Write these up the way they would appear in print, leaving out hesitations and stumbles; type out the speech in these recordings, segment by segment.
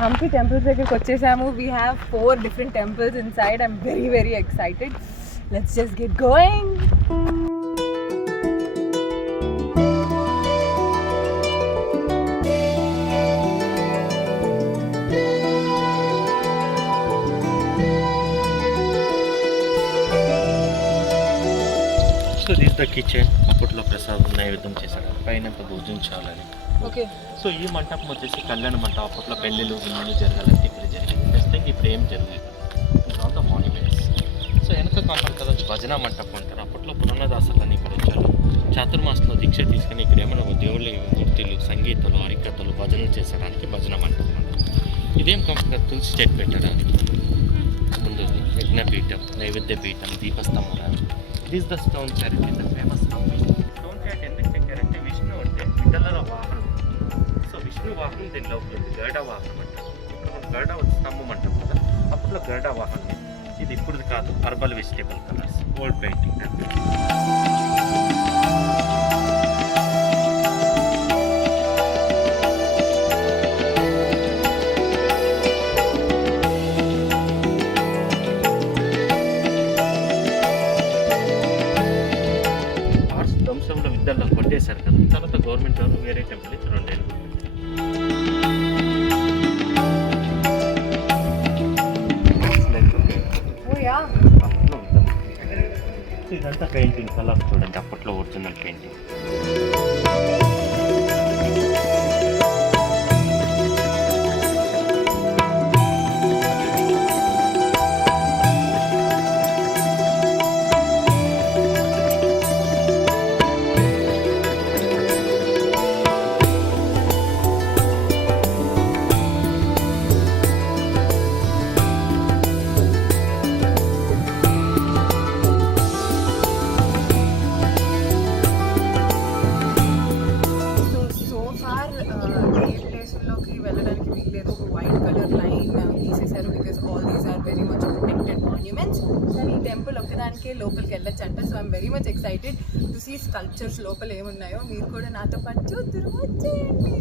Hampi temples దగ్గరికి వచ్చేసాము. We have 4 different temples inside. I'm very excited. Let's just get going. So this the kitchen. అప్పట్లో ప్రసాదం నైవేద్యం చేశారు, పైన భోజించాలని. ఓకే. సో ఈ మంటపం వచ్చేసి కళ్యాణ మంటపం. అప్పట్లో పెళ్ళిళ్ళు ఇల్లు జరగాలంటే ఇక్కడ జరిగింది. ప్రస్తుతం ఇప్పుడు ఏం జరగలేదు. All the monuments. సో వెనక కాంటాం కదా భజన మంటపం అంటారు. అప్పట్లో పురాణదాసులని ఇక్కడ వచ్చారు. చాతుర్మాసంలో దీక్ష తీసుకుని ఇక్కడ ఏమైనా దేవుళ్ళ మూర్తులు, సంగీతాలు, హరికథలు, భజనలు చేసడానికి భజన మంటపం అంటారు. ఇదేం కంపెనీ తులసి చెట్టు పెట్టడానికి ముందు యజ్ఞపీఠం, నైవేద్య పీఠం, దీపస్తంభం. This the stone chariot, the famous company. Stone chariot ఎందుకు చెక్కారంటే విష్ణు అంటే విఠల వాహనం. సో విష్ణు వాహనం దీనిలో ఉంటుంది, గరుడ వాహనం అంటారు. ఇప్పుడు గరుడ స్తంభం అంటాం కదా, అప్పట్లో గరుడ వాహనం. ఇది ఇప్పుడు కాదు, herbal vegetable colours, old painting. ధ్వంసంలో విద్యల్లో కొట్టేశారు కదా, తర్వాత గవర్నమెంట్ వాళ్ళు వేరే టెంపుల్ ఇచ్చి 2 ఏళ్ళు. ఇదంతా పెయింటింగ్ కలర్ చూడండి, అప్పట్లో ఒరిజినల్ పెయింటింగ్. లోపలికి వెళ్ళొచ్చంట. So I'm very much excited to see sculptures లోపల ఏమున్నాయో. మీరు కూడా నాతో పాటు చూద్దరు, వచ్చేయండి.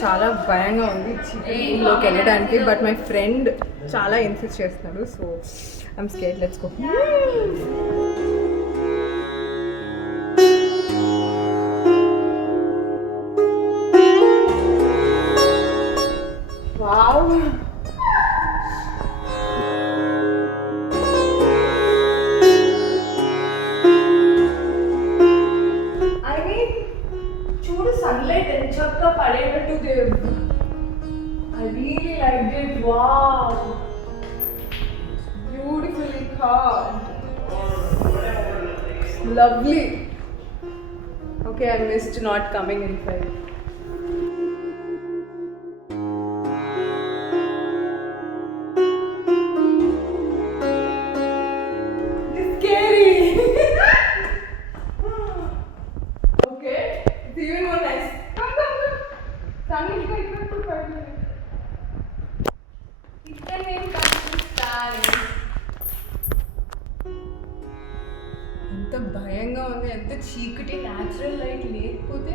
చాలా భయంగా ఉంది చీకటిలోకి వెళ్ళడానికి, బట్ మై ఫ్రెండ్ చాలా ఇన్సిస్ట్ చేస్తున్నాడు. So I'm scared. Let's go. Wow, sunlight enchakka padeyattu dev. I really liked it. Wow, beautifully carved, lovely. Okay, I missed not coming inside. It's scary. Even more nice. Come. Sunny is like to 5 minutes. Itne name Pakistan. ఎంత భయంగా ఉంది, ఎంత చీకటి, natural light లేకపోతే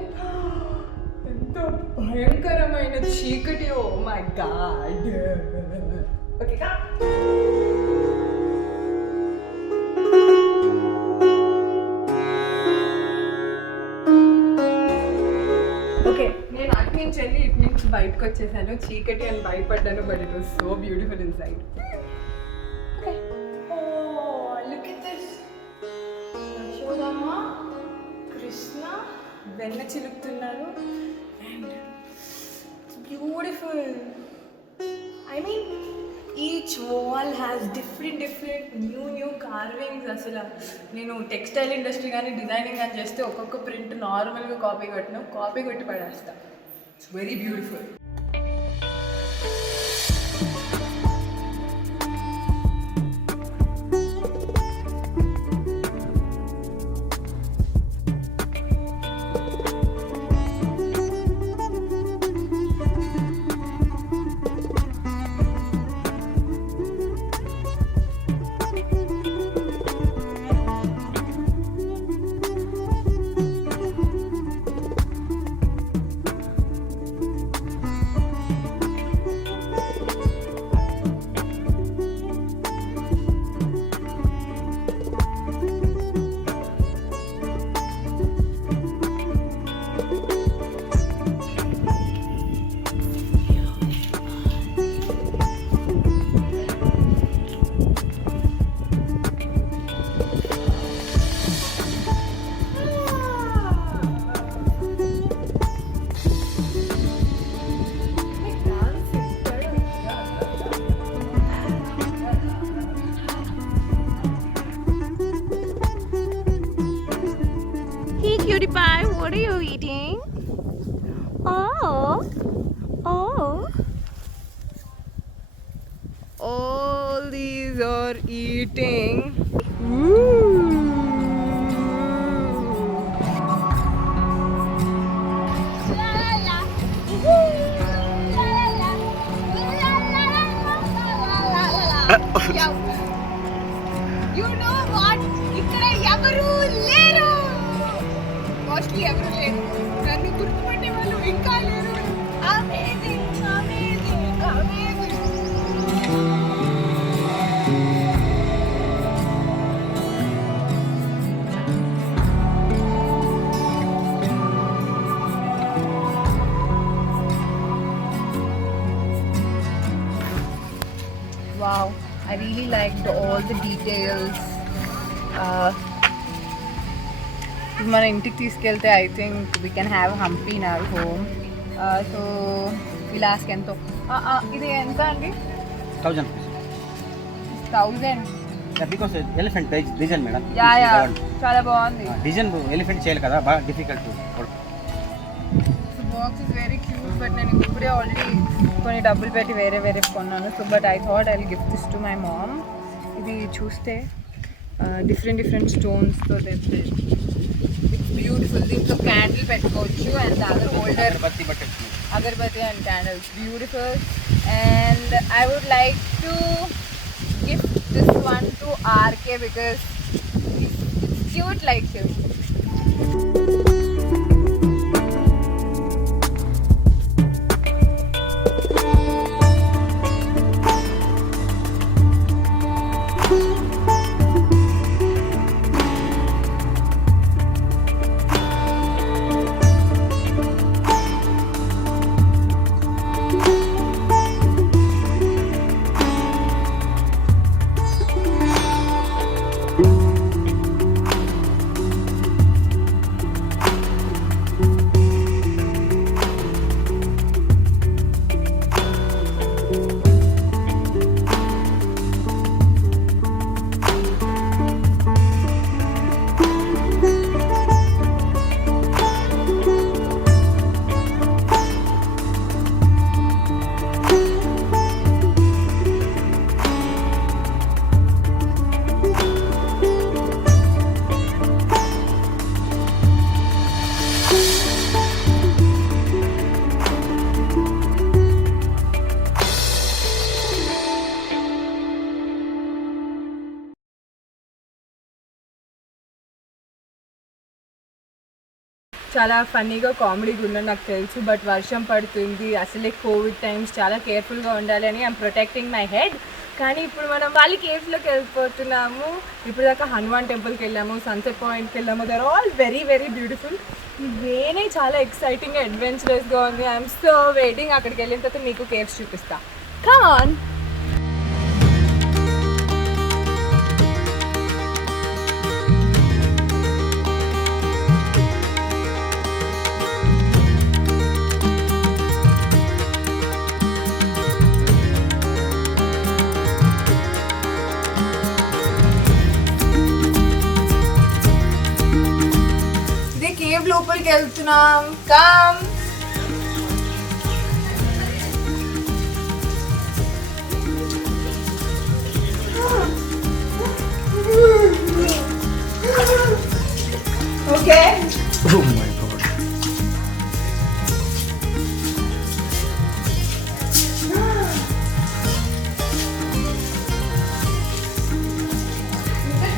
ఎంత భయంకరమైన చీకటి. Oh my God. Okay కా. ఓకే, నేను అటు నుంచి వెళ్ళి ఇటు నుంచి బయటకు వచ్చేసాను. చీకటి అని భయపడ్డాను, but it was so beautiful inside. Look at this. Yashodamma, Krishna వెన్న చిలుకుతున్నారు. And it's beautiful. I mean, each wall has different new carvings. అసలు నేను టెక్స్టైల్ ఇండస్ట్రీ కానీ డిజైనింగ్ కానీ చేస్తే ఒక్కొక్క ప్రింట్ నార్మల్గా కాపీ కొట్టి పడేస్తా. It's very beautiful. Cutie pie, what are you eating? Oh. All these are eating. You know what? ఇక్కడ ఎవరు లేరు. మోస్ట్లీ ఎవరు లేరు. నన్ను గుర్తుపట్టే వాళ్ళు ఇంకా లేరు. Amazing. Wow, I really liked all the details. మన ఇంటికి తీసుకెళ్తే I think we can have Hampi in our home. So విలాస్కి ఎంతో ఇది ఎంత అండి? 1000. Because elephant design madam. Yeah చాలా బాగుంది. డిజైన్ ఎలిఫెంట్ చేయాలి కదా, బాగా difficult. Box is very cute. But నేను ఇప్పుడే ఆల్రెడీ కొన్ని డబ్బులు పెట్టి వేరే కొన్నాను. So but I thought I will gift this to my mom. ఇది చూస్తే డిఫరెంట్ స్టోన్స్తో తెస్తే ఇట్స్ బ్యూటిఫుల్. దీంట్లో క్యాండిల్ పెట్టుకోవచ్చు and other holder agarbatti and candles beautiful. And I would like to gift this one to RK because it's cute like him. చాలా ఫన్నీగా కామెడీగా ఉందని నాకు తెలుసు. బట్ వర్షం పడుతుంది, అసలే కోవిడ్ టైమ్స్, చాలా కేర్ఫుల్గా ఉండాలని ఐఎమ్ ప్రొటెక్టింగ్ మై హెడ్. కానీ ఇప్పుడు మనం వాళ్ళ కేవ్స్లోకి వెళ్ళిపోతున్నాము. ఇప్పుడు దాకా హనుమాన్ టెంపుల్కి వెళ్ళాము, సన్సెట్ పాయింట్కి వెళ్ళాము. They're all very beautiful. వేనే చాలా ఎక్సైటింగ్గా అడ్వెంచరస్గా ఉంది. I'm so waiting. అక్కడికి వెళ్ళిన తర్వాత మీకు కేవ్స్ చూపిస్తా. Come on. టెంపుల్కి వెళ్తున్నాం. Come. Okay. Oh my god.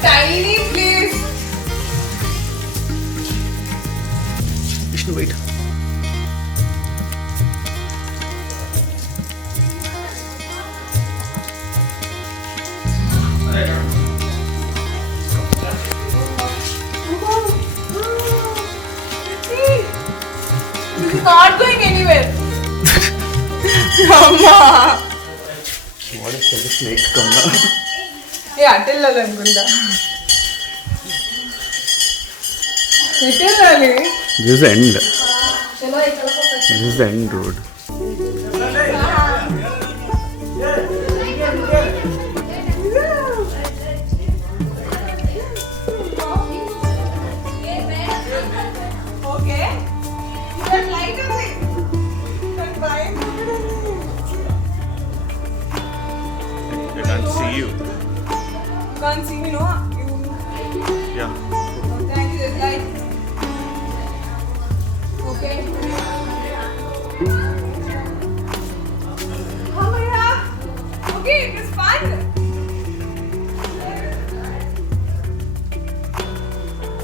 Tiny place. Vishnu, wait. This is not going anywhere. Amma. What is the snake come now? అటు వెళ్ళాలనుకుంటా. ఎటు వెళ్ళాలి? This is the end. చలో ఇక్కడ This is the end road. Okay. ఇక్కడ లైట్ ఉంది. ఇక్కడ భయం. I can't see you. You can't see me, no? Yeah. Thank you, guys. Okay. Oh yeah. Okay, it was fun.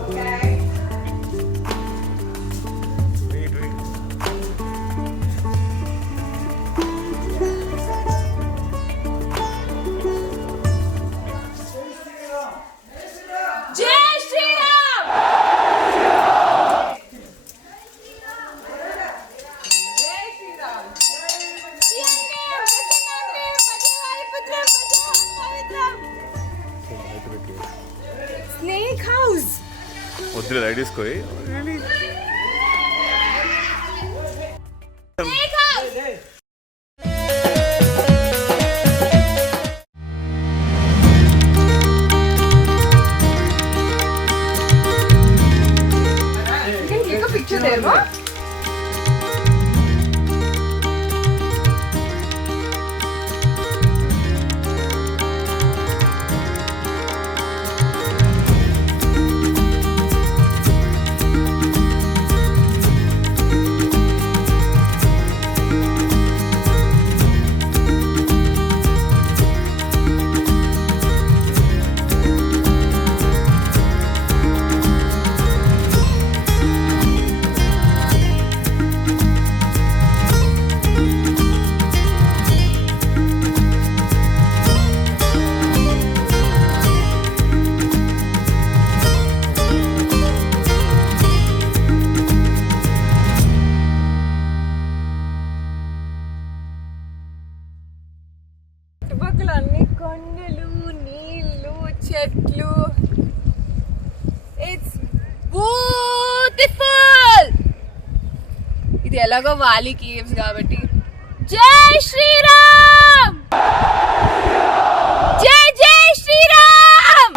Okay. Wait. Jai Shri Ram. Jai Shri Ram. Snake house. వద్దు రైడ్ తీసుకోయి. Snake house. You can click a picture there, ma? చుట్టుపక్కల అన్ని కొండలు, నీళ్లు, చెట్లు. It's beautiful. ఇది ఎలాగో వాలీ కేవ్స్ కాబట్టి. జై శ్రీరామ్. జై జై శ్రీరామ్.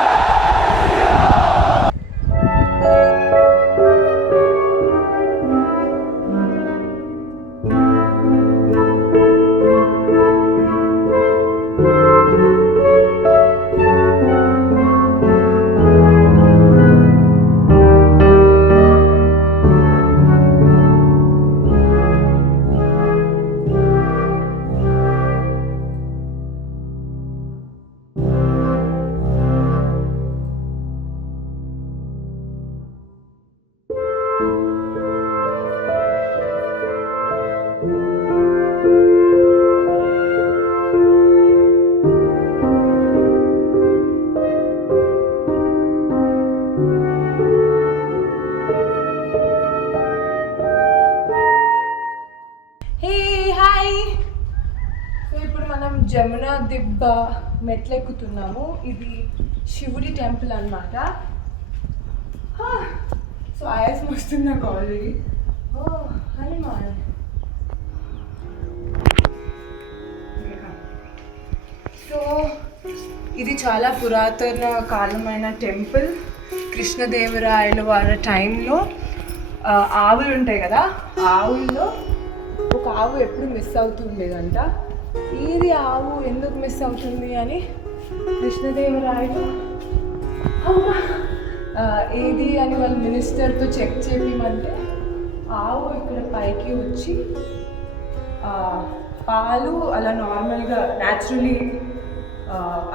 జమునా దిబ్బ మెట్లెక్కుతున్నాము. ఇది శివుడి టెంపుల్ అన్నమాట. సో ఆయాసం వస్తుంది నాకు ఆల్రెడీ. హనుమాన్. సో ఇది చాలా పురాతన కాలమైన టెంపుల్. కృష్ణదేవరాయల వారి టైంలో ఆవులు ఉంటాయి కదా, ఆవుల్లో ఒక ఆవు ఎప్పుడు మిస్ అవుతుండేదంట. ఇది ఆవు ఎందుకు మిస్ అవుతుంది అని కృష్ణదేవరాయలు ఏది అని వాళ్ళ మినిస్టర్తో చెక్ చేయమంటే ఆవు ఇక్కడ పైకి వచ్చి పాలు అలా నార్మల్గా న్యాచురలీ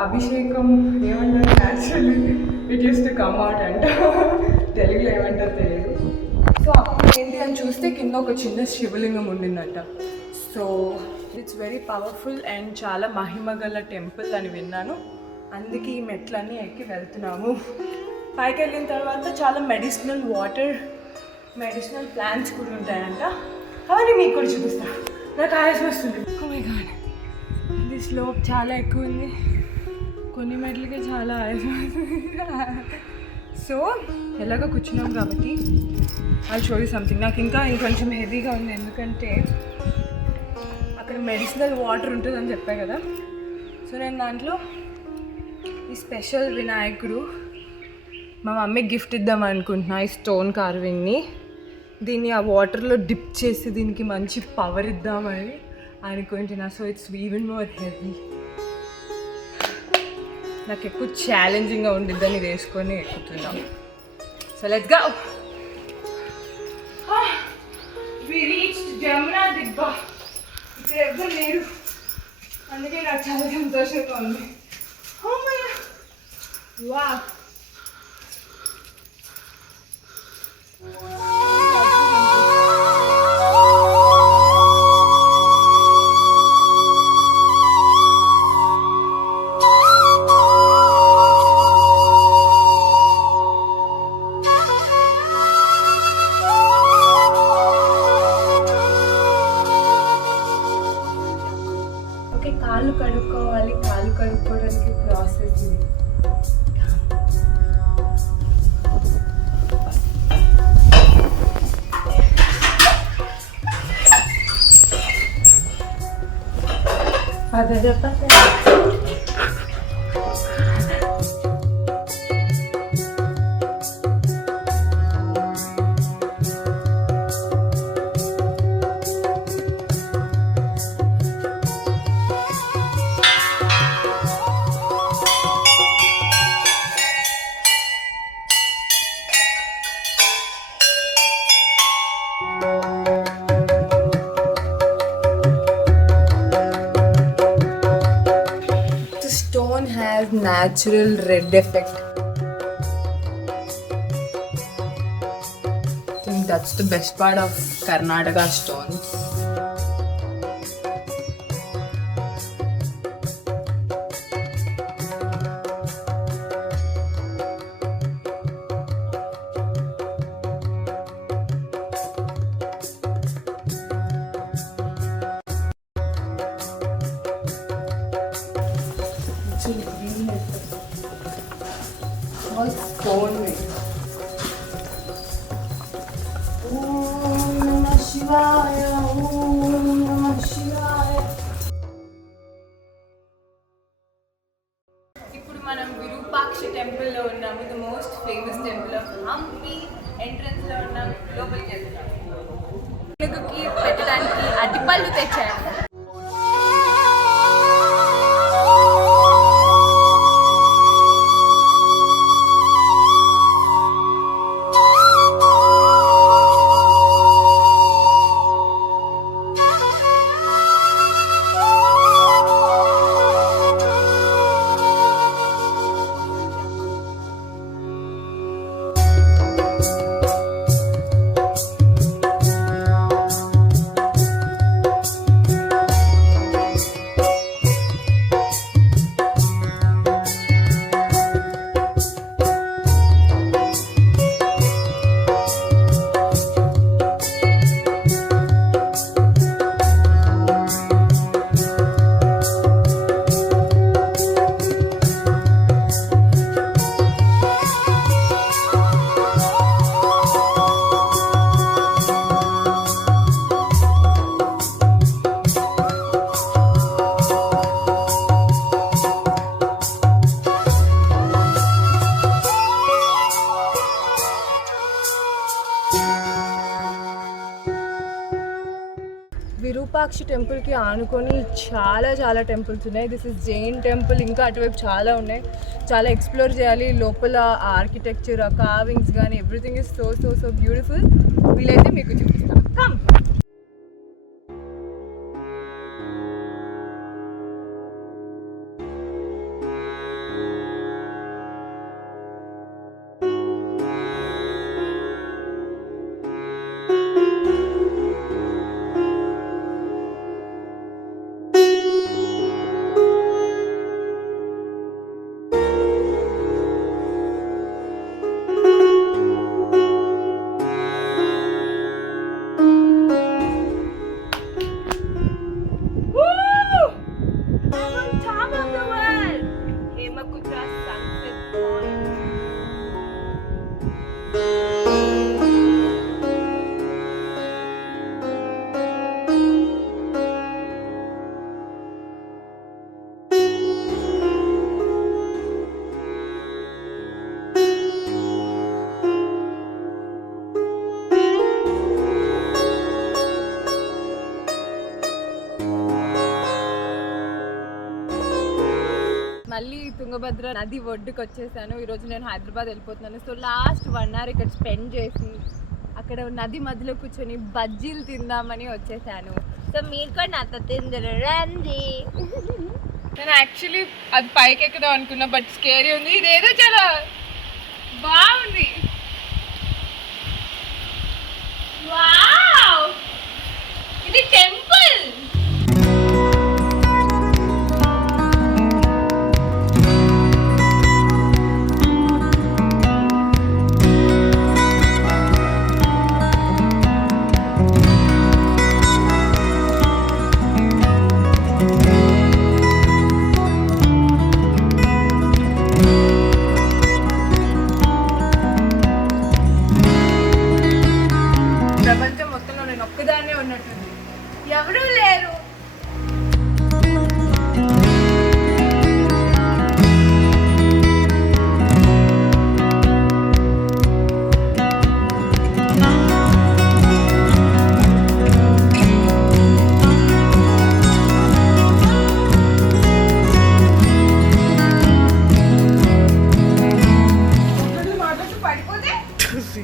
అభిషేకం ఏమంటారు, naturally it use to come out అంట. తెలుగులో ఏమంటారు తెలియదు. సో అప్పుడు ఏంటి అని చూస్తే కింద ఒక చిన్న శివలింగం ఉండిందంట. So it's very powerful and చాలా మహిమ గల టెంపుల్ అని విన్నాను. అందుకే ఈ మెట్లన్నీ ఎక్కి వెళ్తున్నాము. పైకి వెళ్ళిన తర్వాత చాలా మెడిసినల్ వాటర్, మెడిసినల్ ప్లాంట్స్ కూడా ఉంటాయంట. అవన్నీ మీకు కూడా చూపిస్తా. నాకు ఆయాసం వస్తుంది. ఓ మై గాడ్, ఇది స్లోప్ చాలా ఎక్కువ ఉంది. కొన్ని మెట్లకే చాలా ఆయాసం వస్తుంది. సో ఎలాగో కూర్చున్నాం కాబట్టి ఐ షో యూ సంథింగ్. నాకు ఇంకా ఇంకొంచెం హెవీగా ఉంది, ఎందుకంటే అక్కడ మెడిసినల్ వాటర్ ఉంటుందని చెప్పా కదా. సో నేను దాంట్లో ఈ స్పెషల్ వినాయకుడు మా మమ్మీకి గిఫ్ట్ ఇద్దాం అనుకుంటున్నా. ఈ స్టోన్ కార్వింగ్ని దీన్ని ఆ వాటర్లో డిప్ చేసి దీనికి మంచి పవర్ ఇద్దామని అనుకుంటున్నా. So it's even more heavy. నాకు ఎక్కువ ఛాలెంజింగ్గా ఉండిద్దని వేసుకొని ఎక్కుతున్నాం. So let's go. We reached Jamuna Dibba. ఇక్కడ ఎవ్వరు లేరు, అందుకే నాకు చాలా సంతోషంగా ఉంది. వావ్, కాళ్ళు కడుక్కోవాలి. కాళ్ళు కడుక్కోవడానికి ప్రాసెస్ ఇది. Stone has natural red effect. I think that's the best part of Karnataka stones. All stone made. Om Namah Shivaya, Om Namah Shivaya. ఇప్పుడు మనం విరూపాక్ష టెంపుల్లో ఉన్నాము. The most famous temple of Hampi. Entrance లో ఉన్నాం, లోపలికి వెళ్తున్నాం. పెట్టడానికి అరటిపళ్ళు తెచ్చాము. విరూపాక్షి టెంపుల్కి ఆనుకొని చాలా చాలా టెంపుల్స్ ఉన్నాయి. దిస్ ఇస్ జైన్ టెంపుల్. ఇంకా అటువైపు చాలా ఉన్నాయి, చాలా ఎక్స్ప్లోర్ చేయాలి. లోపల ఆర్కిటెక్చర్, కార్వింగ్స్ కానీ everything is so so so beautiful. వీలైతే మీకు చూపిస్తాను. కమ్. మళ్ళీ తుంగభద్ర నది ఒడ్డుకు వచ్చేసాను. ఈరోజు నేను హైదరాబాద్ వెళ్ళిపోతున్నాను. సో లాస్ట్ 1 hour ఇక్కడ స్పెండ్ చేసి అక్కడ నది మధ్యలో కూర్చొని బజ్జీలు తిందామని వచ్చేసాను. సో మీరు కూడా నాతో తిందరు రండి. నేను యాక్చువల్లీ అది పైకి ఎక్కుదాం అనుకున్నా, బట్ స్కేరీ ఉంది. ఇదేదో చాలా బాగుంది. వావ్, ఇది టెంపుల్. ప్రపంచం మొత్తంలో నేను ఒక్కదాన్నే ఉన్నట్టుంది, ఎవరూ లేరు. మాట్లాడుతూ పడిపోతే చూసుకో.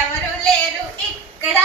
ఎవరు లేరు ఇక్కడ.